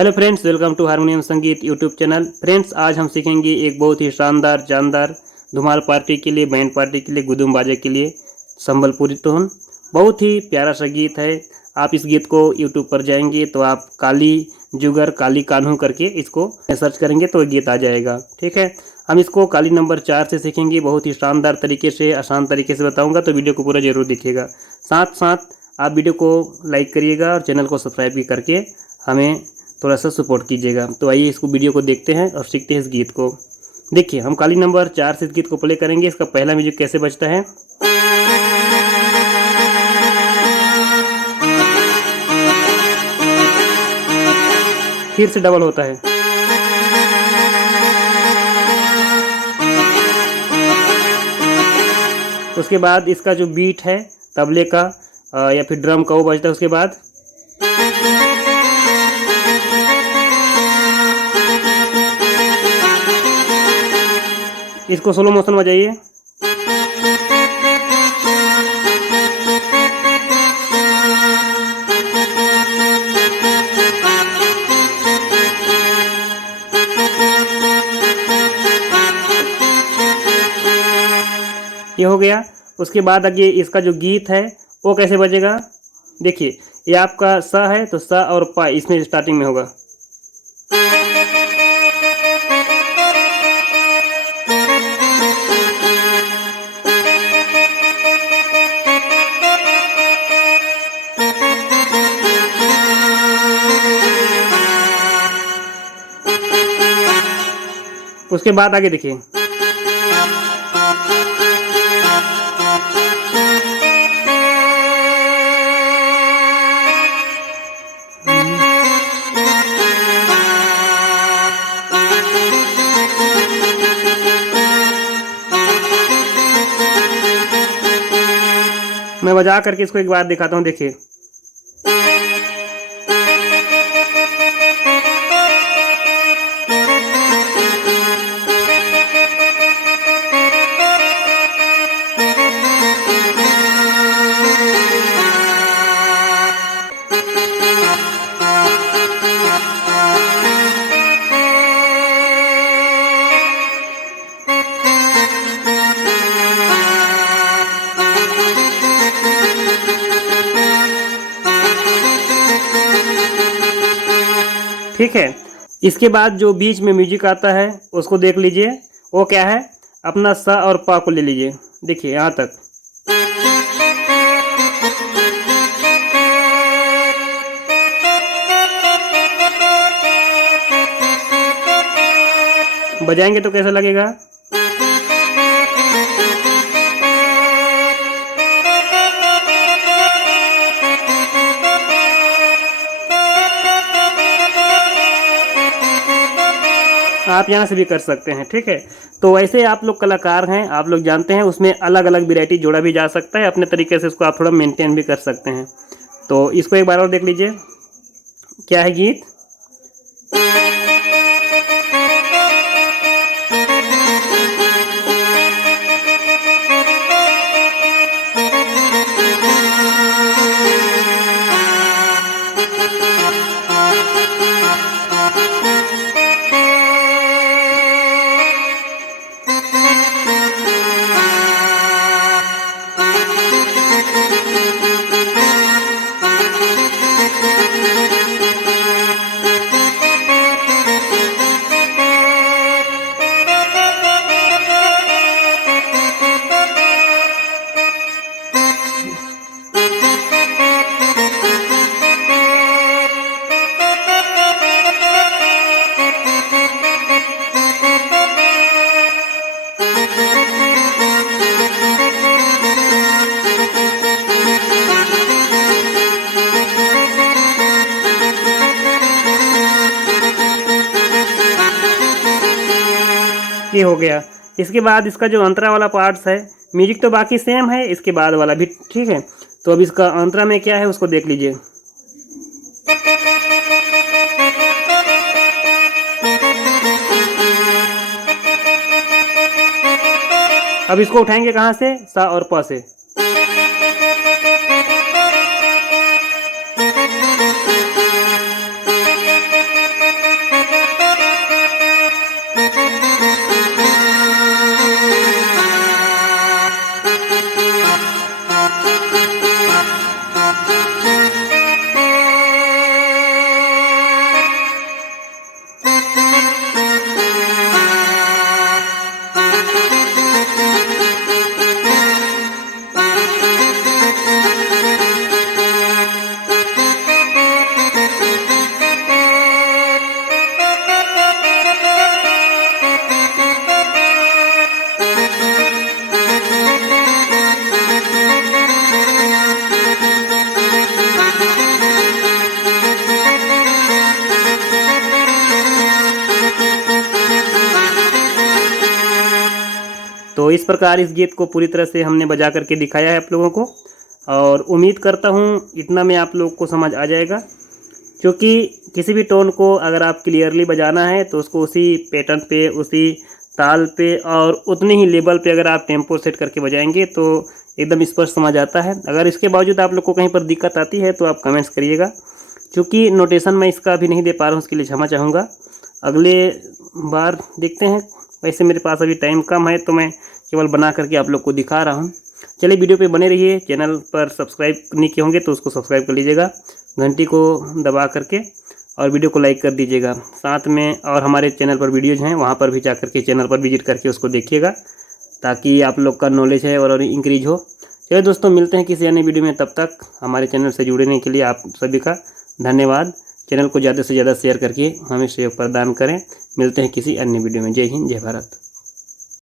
Hello friends, welcome to harmonium Sangeet YouTube channel. Friends, आज हम सीखेंगे एक बहुत ही शानदार जानदार धुमाल पार्टी के लिए, बैंड पार्टी के लिए, गुदुम बाजे के लिए संबलपुरी धुन। बहुत ही प्यारा सा गीत है। आप इस गीत को यूट्यूब पर जाएंगे तो आप काली जुगर काली कान्हू करके इसको सर्च करेंगे तो गीत आ जाएगा। ठीक है, हम इसको काली नंबर 4 से सीखेंगे। बहुत ही शानदार तरीके से, आसान तरीके से बताऊंगा, तो वीडियो को पूरा जरूर देखिएगा। साथ साथ आप वीडियो को लाइक करिएगा और चैनल को सब्सक्राइब भी करके हमें थोड़ा सा सपोर्ट कीजिएगा। तो आइए इसको वीडियो को देखते हैं और सीखते हैं इस गीत को। देखिए, हम काली नंबर 4 से इस गीत को प्ले करेंगे। इसका पहला म्यूजिक कैसे बजता है। फिर से डबल होता है। उसके बाद इसका जो बीट है तबले का या फिर ड्रम का वो बजता है। उसके बाद इसको स्लो मोशन बजाइए। ये हो गया। उसके बाद आगे इसका जो गीत है वो कैसे बजेगा। देखिए, ये आपका सा है तो सा और पा इसमें स्टार्टिंग में होगा। उसके बाद आगे देखिए, मैं बजा करके इसको एक बार दिखाता हूँ। देखिए, ठीक है। इसके बाद जो बीच में म्यूजिक आता है उसको देख लीजिए। वो क्या है, अपना सा और पा को ले लीजिए। देखिए यहाँ तक बजाएंगे तो कैसा लगेगा। आप यहाँ से भी कर सकते हैं। ठीक है, तो वैसे आप लोग कलाकार हैं, आप लोग जानते हैं उसमें अलग अलग वैरायटी जोड़ा भी जा सकता है। अपने तरीके से इसको आप थोड़ा मेंटेन भी कर सकते हैं। तो इसको एक बार और देख लीजिए। क्या है गीत। ये हो गया। इसके बाद इसका जो अंतरा वाला पार्ट्स है, म्यूजिक तो बाकी सेम है, इसके बाद वाला भी ठीक है। तो अब इसका अंतरा में क्या है उसको देख लीजिए। अब इसको उठाएंगे कहाँ से, सा और प से। तो इस प्रकार इस गीत को पूरी तरह से हमने बजा करके दिखाया है आप लोगों को, और उम्मीद करता हूँ इतना में आप लोग को समझ आ जाएगा। क्योंकि किसी भी टोन को अगर आप क्लियरली बजाना है तो उसको उसी पैटर्न पे, उसी ताल पे और उतने ही लेवल पे अगर आप टेम्पो सेट करके बजाएंगे तो एकदम स्पष्ट समझ आता है। अगर इसके बावजूद आप लोग को कहीं पर दिक्कत आती है तो आप कमेंट्स करिएगा। क्योंकि नोटेशन मैं इसका अभी नहीं दे पा रहा हूँ, उसके लिए क्षमा चाहूँगा, अगले बार देखते हैं। वैसे मेरे पास अभी टाइम कम है तो मैं केवल बना करके आप लोग को दिखा रहा हूँ। चलिए वीडियो पे बने रहिए। चैनल पर सब्सक्राइब नहीं किए होंगे तो उसको सब्सक्राइब कर लीजिएगा घंटी को दबा करके, और वीडियो को लाइक कर दीजिएगा साथ में। और हमारे चैनल पर वीडियोज़ हैं, वहाँ पर भी जा करके चैनल पर विजिट करके उसको देखिएगा, ताकि आप लोग का नॉलेज है और इंक्रीज हो। चलिए दोस्तों, मिलते हैं किसी अन्य वीडियो में। तब तक हमारे चैनल से जुड़ने के लिए आप सभी का धन्यवाद। चैनल को ज़्यादा से ज़्यादा शेयर करके हमें सहयोग प्रदान करें। मिलते हैं किसी अन्य वीडियो में। जय हिंद, जय भारत।